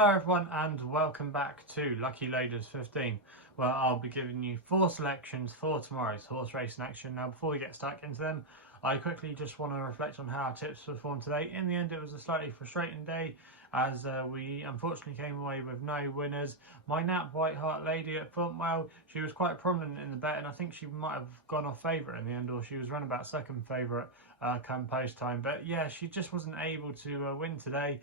Hello everyone and welcome back to Lucky Loaders 15, where I'll be giving you 4 selections for tomorrow's horse racing action. Now before we get stuck into them, I quickly just want to reflect on how our tips performed today. In the end it was a slightly frustrating day as we unfortunately came away with no winners. My Nap White Hart Lady at Fontwell, she was quite prominent in the bet and I think she might have gone off favourite in the end, or she was run about second favourite come post time. But yeah, she just wasn't able to win today.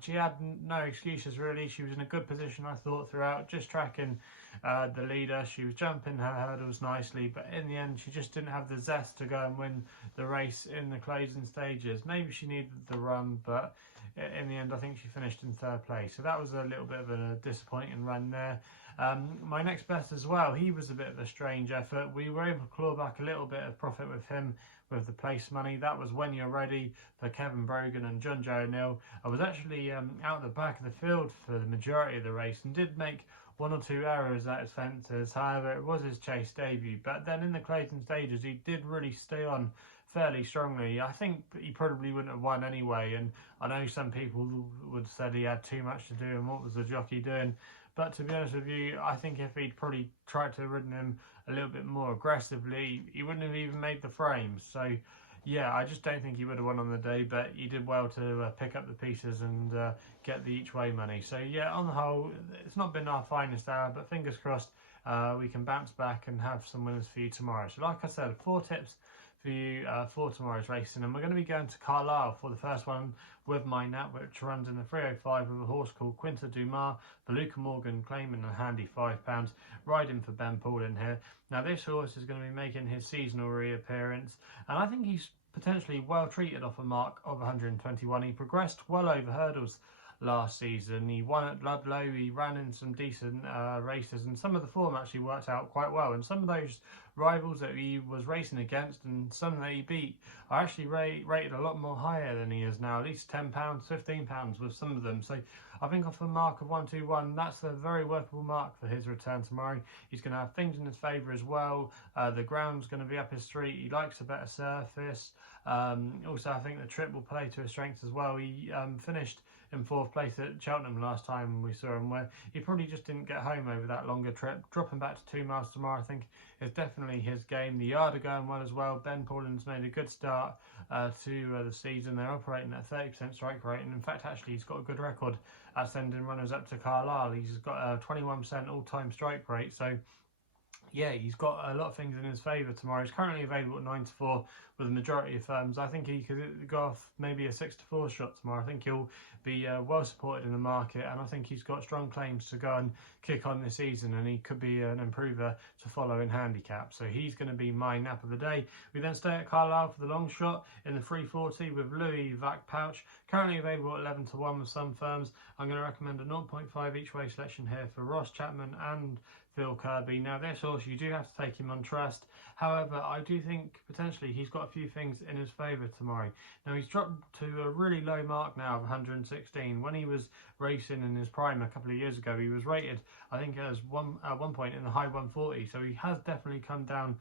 She had no excuses really. She was in a good position I thought throughout, just tracking the leader. She was jumping her hurdles nicely, but in the end she just didn't have the zest to go and win the race in the closing stages. Maybe she needed the run, but in the end I think she finished in third place, so that was a little bit of a disappointing run there. My next bet as well, he was a bit of a strange effort. We were able to claw back a little bit of profit with him with the place money. That was When You're Ready for Kevin Brogan and John Joe O'Neill. I was actually out the back of the field for the majority of the race and did make 1 or 2 errors at his fences. However, it was his chase debut, but then in the closing stages he did really stay on fairly strongly. I think he probably wouldn't have won anyway, and I know some people would have said he had too much to do and what was the jockey doing, but to be honest with you, I think if he'd probably tried to ridden him a little bit more aggressively, he wouldn't have even made the frames. So yeah, I just don't think he would have won on the day, but he did well to pick up the pieces and get the each way money. So yeah, on the whole, it's not been our finest hour, but fingers crossed we can bounce back and have some winners for you tomorrow. So like I said, 4 tips for you for tomorrow's racing, and we're going to be going to Carlisle for the first one with my Nap, which runs in the 305 with a horse called Quinta for Luca Morgan, claiming a handy £5, riding for Ben Paulin here. Now this horse is going to be making his seasonal reappearance, and I think he's potentially well treated off a mark of 121. He progressed well over hurdles last season. He won at Ludlow, he ran in some decent races, and some of the form actually worked out quite well, and some of those rivals that he was racing against and some that he beat are actually rated a lot more higher than he is now, at least £10, £15 with some of them. So I think off a mark of 121, that's a very workable mark for his return tomorrow. He's going to have things in his favour as well. The ground's going to be up his street. He likes a better surface. Also, I think the trip will play to his strengths as well. He finished in 4th place at Cheltenham last time we saw him, where he probably just didn't get home over that longer trip. Dropping back to 2 miles tomorrow, I think, is definitely his game. The yard are going well as well. Ben Paulin's made a good start to the season. They're operating at 30% strike rate, and in fact actually he's got a good record at sending runners up to Carlisle. He's got a 21% all-time strike rate, so yeah, he's got a lot of things in his favour tomorrow. He's currently available at 9-4 with the majority of firms. I think he could go off maybe a 6-4 shot tomorrow. I think he'll be well supported in the market, and I think he's got strong claims to go and kick on this season, and he could be an improver to follow in handicap. So he's going to be my Nap of the day. We then stay at Carlisle for the Longshot in the 340 with Louis Vac Pouch, currently available at 11-1 with some firms. I'm going to recommend a 0.5 each way selection here for Ross Chapman and Phil Kirby. Now this horse, you do have to take him on trust. However, I do think potentially he's got a few things in his favour tomorrow. Now he's dropped to a really low mark now of 116. When he was racing in his prime a couple of years ago, he was rated, I think, as at one point in the high 140. So he has definitely come down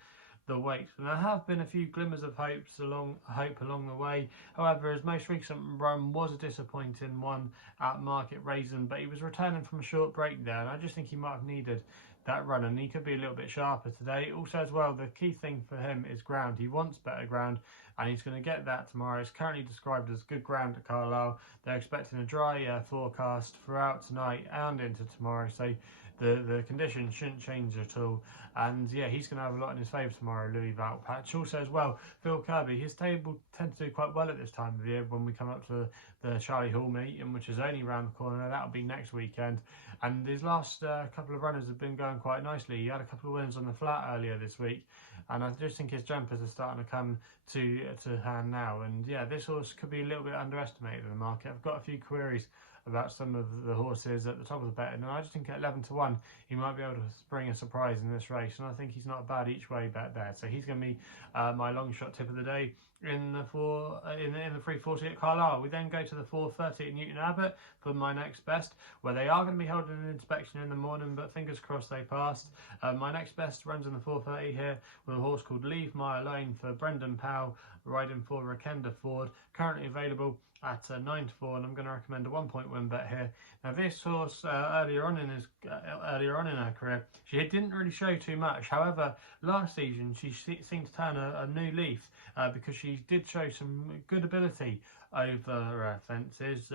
the weight, and there have been a few glimmers of hope along the way. However, his most recent run was a disappointing one at Market Raisin, but he was returning from a short break there, and I just think he might have needed that run, and he could be a little bit sharper today. Also as well, the key thing for him is ground. He wants better ground, and he's going to get that tomorrow. It's currently described as good ground at Carlisle. They're expecting a dry forecast throughout tonight and into tomorrow, so the conditions shouldn't change at all. And yeah, he's going to have a lot in his favour tomorrow, Louis Valpatch. Also as well, Phil Kirby, his table tends to do quite well at this time of year when we come up to the Charlie Hall meeting, which is only around the corner. That'll be next weekend. And his last couple of runners have been going quite nicely. He had a couple of wins on the flat earlier this week, and I just think his jumpers are starting to come to hand now. And yeah, this horse could be a little bit underestimated in the market. I've got a few queries about some of the horses at the top of the betting, and I just think at 11-1 he might be able to bring a surprise in this race, and I think he's not a bad each way bet there. So he's going to be my long shot tip of the day in the 340 at Carlisle. We then go to the 430 at Newton Abbot for my next best, where they are going to be holding an inspection in the morning, but fingers crossed they passed. My next best runs in the 430 here with a horse called Leave My Alone for Brendan Powell, riding for Rakenda Ford, currently available at 9-4, and I'm going to recommend a 1-point win bet here. Now this horse earlier on in her career, she didn't really show too much. However, last season she seemed to turn a new leaf because she did show some good ability over fences.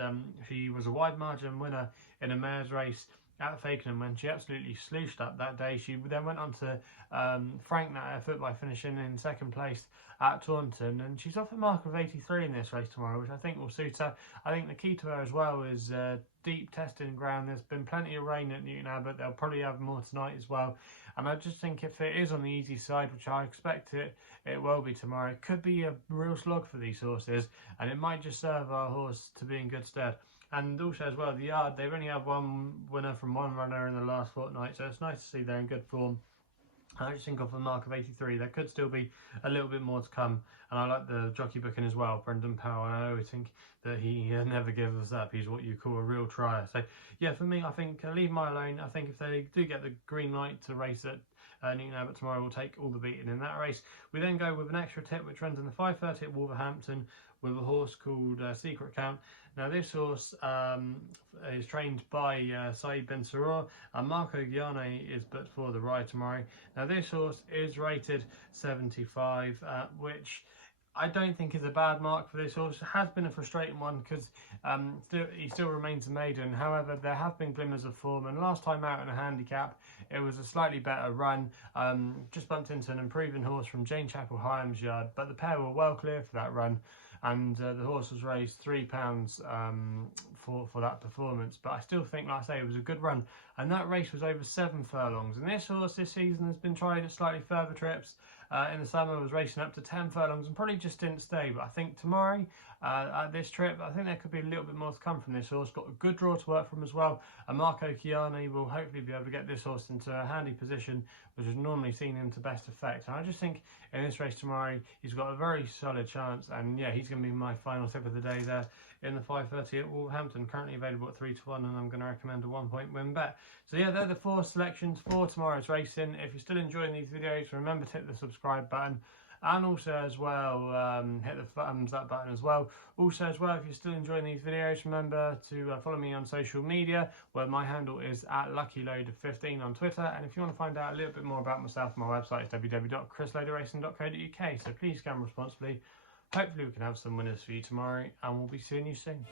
She was a wide margin winner in a mare's race at Fakenham when she absolutely slooshed up that day. She then went on to frank that effort by finishing in second place at Taunton, and she's off a mark of 83 in this race tomorrow, which I think will suit her. I think the key to her as well is deep testing ground. There's been plenty of rain at Newton Abbot. They'll probably have more tonight as well, and I just think if it is on the easy side, which I expect it will be tomorrow, it could be a real slog for these horses, and it might just serve our horse to be in good stead. And also as well, the yard, they've only had one winner from one runner in the last fortnight, so it's nice to see they're in good form. I just think off a mark of 83, there could still be a little bit more to come. And I like the jockey booking as well, Brendan Powell. I always think that he never gives us up. He's what you call a real trier. So yeah, for me, I think leave my alone. I think if they do get the green light to race at Newton Abbot tomorrow, we'll take all the beating in that race. We then go with an extra tip, which runs in the 5:30 at Wolverhampton with a horse called Secret Count. Now this horse is trained by Saeed Ben Saror, and Marco Giane is booked for the ride tomorrow. Now this horse is rated 75, which I don't think is a bad mark for this horse. It has been a frustrating one because he still remains a maiden. However, there have been glimmers of form, and last time out in a handicap, it was a slightly better run. Just bumped into an improving horse from Jane Chapel Hyam's yard, but the pair were well clear for that run, and the horse was raised £3 for that performance. But I still think, like I say, it was a good run, and that race was over 7 furlongs. And this horse this season has been tried at slightly further trips. In the summer was racing up to 10 furlongs and probably just didn't stay. But I think tomorrow at this trip, I think there could be a little bit more to come from this horse. Got a good draw to work from as well, and Marco Chiani will hopefully be able to get this horse into a handy position, which has normally seen him to best effect. And I just think in this race tomorrow, he's got a very solid chance, and yeah, he's going to be my final tip of the day there in the 5:30 at Wolverhampton, currently available at 3-1, and I'm going to recommend a 1-point win bet. So yeah, they're the 4 selections for tomorrow's racing. If you're still enjoying these videos, remember to hit the subscribe button, and also as well hit the thumbs up button as well. Also as well, if you're still enjoying these videos, remember to follow me on social media, where my handle is at LuckyLoader15 on Twitter. And if you want to find out a little bit more about myself, my website is www.chrisloaderracing.co.uk. So please gamble responsibly. Hopefully we can have some winners for you tomorrow, and we'll be seeing you soon.